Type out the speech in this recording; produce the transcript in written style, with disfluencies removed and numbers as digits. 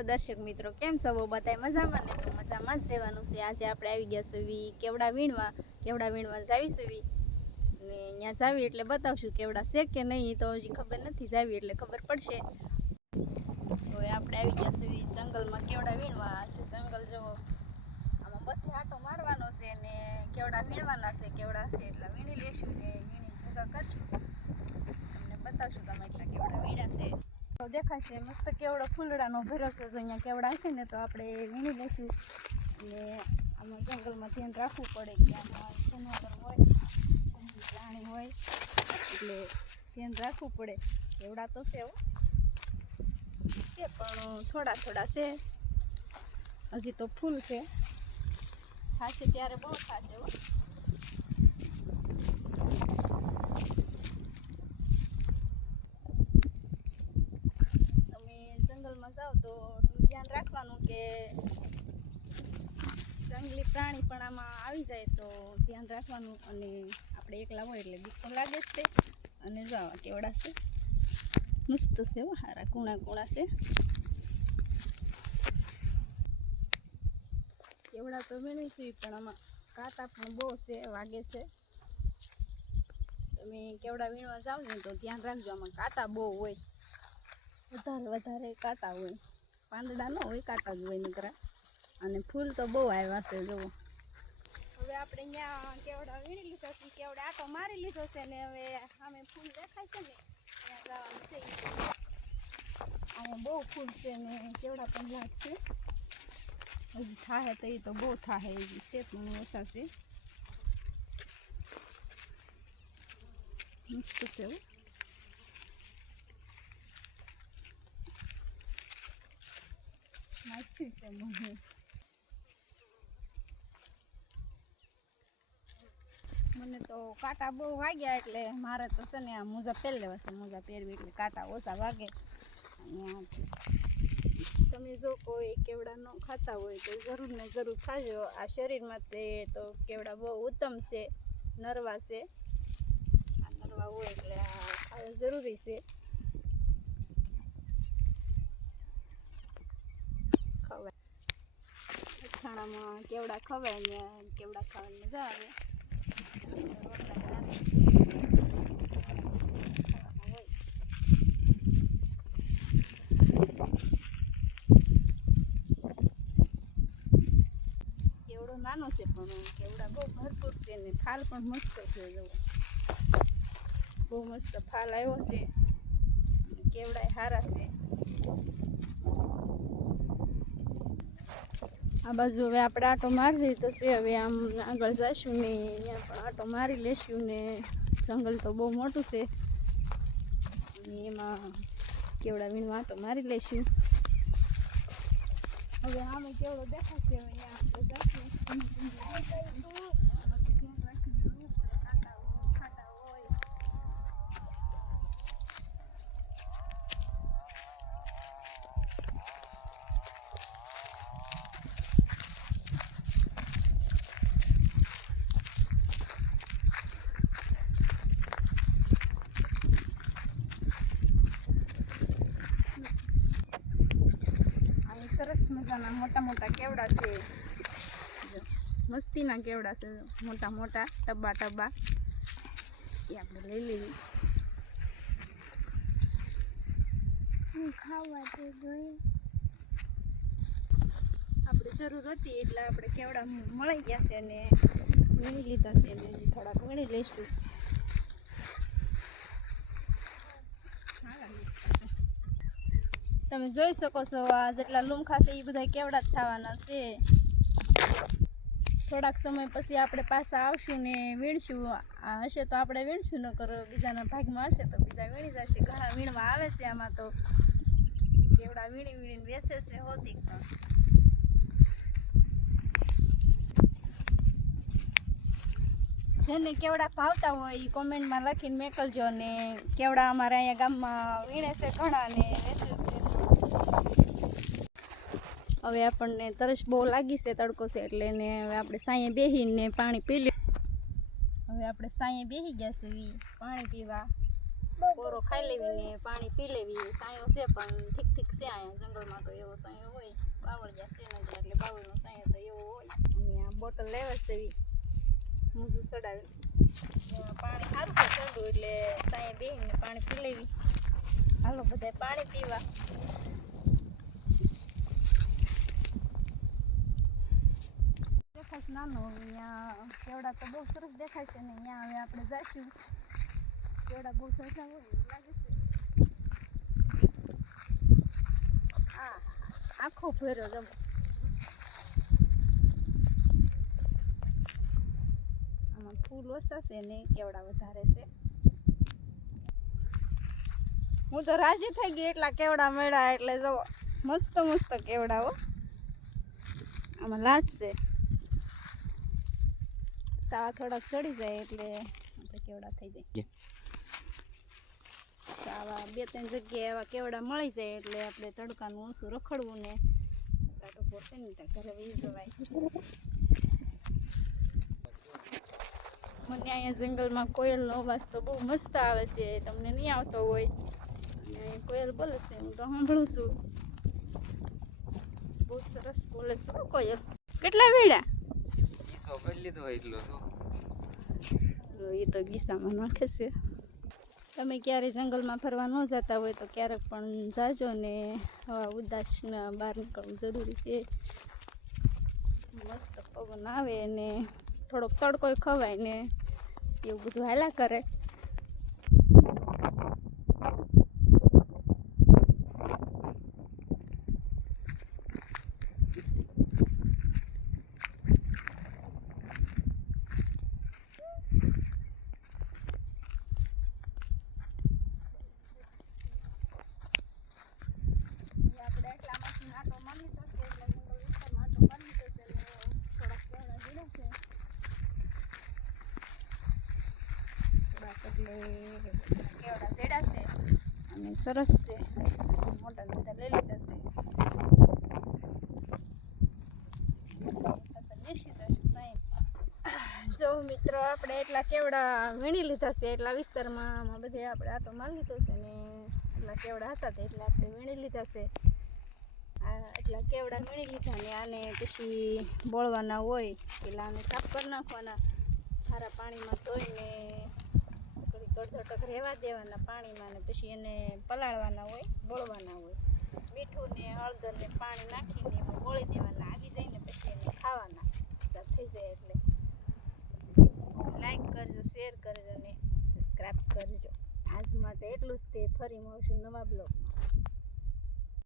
દર્શક મિત્રો કેમ છો બધાય મજામાં ને? તો મજામાં જ રહેવાનું છે। આજે આપણે આવી ગયા છીએ કેવડા વીણવા જાવીશું ને અહીંયા જાવી એટલે બતાવશું કેવડા છે કે નહીં, તો હજી ખબર નથી, જાવી એટલે ખબર પડશે। તો આપણે આવી ગયા છીએ જંગલમાં કેવડા વીણવા। જંગલ જવો આમાં બધે આટો મારવાનો છે ને કેવડા વીણવાના છે। કેવડા છે એટલે વીણી લેશું ને વીણી ભેગા કરશું, તમને બતાવશું તમે એટલા કેવડા વીણ્યા છે। દેખાશે મસ્ત કેવડો ફૂલડાનો ભર્યો છે। જો અહીંયા કેવડા છે ને તો આપણે વીણી લઈશું અને આમાં જંગલમાં ધ્યાન રાખવું પડે કે આમાં જનાવર હોય, પ્રાણી હોય એટલે ધ્યાન રાખવું પડે। કેવડા તો છે પણ થોડા થોડા છે, હજી તો ફૂલ છે, થાશે ત્યારે બહુ થાશે હો। જાઓ તો ધ્યાન રાખવાનું કે જંગલી પ્રાણી પણ આમાં આવી જાય તો ધ્યાન રાખવાનું, અને આપણે એકલા હોય એટલે બીક તો લાગે જ છે। અને જાઓ કેવડા છે મસ્ત છે હો, સારા કુણા કુણા છે કેવડા તો વીણીશું પણ આમાં કાંટા પણ બહુ છે, વાગે છે। તમે કેવડા વીણવા જાઓ ને તો ધ્યાન રાખજો, આમાં કાંટા બહુ હોય, વધારે કાંટા હોય, પાંદડા ન હોય, કાંટા જ હોય નકરા, અને ફૂલ તો બહુ આવ્યા છે જુઓ। હવે આપણે અહીંયા કેવડા વીણી લીધા છે, કેવડા આટો મારી લીધો છે ને હવે સામે ફૂલ દેખાય છે ને ત્યાં જવાનું છે। અહીંયા બહુ ફૂલ છે ને કેવડા પણ લાગશે, હજી થાહે તો એ તો બહુ થાહે, એવી છે પણ ઓછા છે, મસ્ત છે હો। મને તો કાંટા બહુ વાગ્યા એટલે મારે તો છે ને આ મોજા પહેરી લેવા છે, મોજા પહેરવી એટલે કાંટા ઓછા વાગે। તમે જો કોઈ કેવડા ન ખાતા હોય તો જરૂર ને જરૂર ખાજો, આ શરીરમાં તે તો કેવડા બહુ ઉત્તમ છે, નરવા છે, આ નરવા હોય એટલે આ ખાવા જરૂરી છે। અથાણામાં કેવડા ખવાય ને કેવડા ખાવાની મજા આવે। કેવડો નાનો છે પણ કેવડા બહુ ભરપૂર છે ને ફાલ પણ મસ્ત છે, જુઓ બહુ મસ્ત ફાલ આવ્યો છે, કેવડા સારા છે। આ બાજુ હવે આપણે આટો મારી લીધો છે, હવે આમ આગળ જઈશું ને અહીંયા પણ આટો મારી લેશું ને જંગલ તો બહુ મોટું છે અને એમાં કેવડા વીણવા આટો મારી લઈશું। હવે આમે કેવડો દેખાશે, હવે અહીંયા આપણે જઈશું સરસ મજાના મોટા મોટા કેવડા છે, મસ્તીના કેવડા છે, મોટા મોટા ટબ્બા ટબ્બા એ આપણે લઈ લેવી। આપણે જરૂર હતી એટલે આપણે કેવડા મળી ગયા છે ને વીણી લીધા છે ને થોડાક વીણી લઈશું। તમે જોઈ શકો છો આ જેટલા લૂમખા છે એ બધા કેવડા જ થવાના છે। થોડાક સમય પછી આપણે પાછા આવશું ને વીણશું, આ હશે તો આપણે વીણશું, નકર બીજાના ભાગમાં હશે તો બીજા વીણી જશે। ઘણા વીણવા આવે છે આમાં તો કેવડા વીણી વીણીને વેચે છે હોતી પણ। જેને કેવડા ભાવતા હોય એ કોમેન્ટમાં લખીને મોકલજો ને કેવડા અમારા અહીંયા ગામમાં વીણે છે ઘણા ને વેચે છે। હવે આપણને તરસ બહુ લાગી છે, તડકો છે એટલે ને હવે આપણે સાંયે બેસીને પાણી પી લઈએ। હવે આપણે સાંયે બેસી ગયા છે પાણી પીવા, કોરો ખાઈ લેવી ને પાણી પી લેવી। સાંયો છે પણ ઠીક ઠીક છે, અહીંયા જંગલમાં તો એવો સાંયો સરસ એવી મૂજું ચડાવી પાણી સારું છે ઠંડુ એટલે ત્યાં બેહીને પાણી પી લેવી હાલો બધા પાણી પીવા દેખાય નાનો અહીંયા કેવડા તો બહુ સરસ દેખાય છે ને અહીંયા હવે આપણે જઈશું કેવડા બહુ સરસ હોય એવું લાગે છે હા આખો ભર્યો જમો આમાં ફૂલ ઓછા છે ને કેવડા વધારે છે હું તો રાજી થઈ ગઈ એટલા કેવડા મળ્યા એટલે જો મસ્ત મસ્ત કેવડા હો આમાં લાટ છે તાવા થોડાક ચડી જાય એટલે આપણે કેવડા થઈ જાય આવા 2-3 જગ્યાએ એવા કેવડા મળી જાય એટલે આપણે તડકાનું ઓછું રખડવું ને ટાટો પોતે ને ઘરે વહી જવાય મને અહીંયા જંગલમાં કોયલનો અવાજ તો બહુ મસ્ત આવે છે તમને નહીં આવતો હોય અને કોયલ બોલે છે હું તો સાંભળું છું બહુ સરસ બોલે છે કોયલ કેટલા વેડા એ તો ગીસામાં નાખે છે તમે ક્યારે જંગલમાં ફરવા ન જતા હોય તો ક્યારેક પણ જાજો ને હવા ઉદાસના બહાર નીકળવું જરૂરી છે મસ્ત પવન આવે ને થોડોક તડકોય ખવાય ને એવું બધું હાલા કરે કેવડા જેડા છે અને સરસ છે મોટા મોટા લઈ લીધા છે જો મિત્રો આપણે એટલા કેવડા વીણી લીધા છે એટલા વિસ્તારમાં બધે આપણે આટો મારી લીધો છે ને એટલા કેવડા હતા એટલે આપણે વીણી લીધા છે એટલા કેવડા વીણી લીધા ને આને પછી બોળવાના હોય એટલે આને સાફ કરી નાખવાના ખારા પાણીમાં ધોઈને અડધો રહેવા દેવાના પાણીમાં ને પછી એને પલાળવાના હોય બોળવાના હોય મીઠું ને હળદર ને પાણી નાખીને બોળી દેવાના આવી જઈને પછી એને ખાવાના થઈ જાય એટલે લાઈક કરજો શેર કરજો ને સબસ્ક્રાઈબ કરજો આજ માટે એટલું જ તે ફરી મળશું નવા બ્લોગ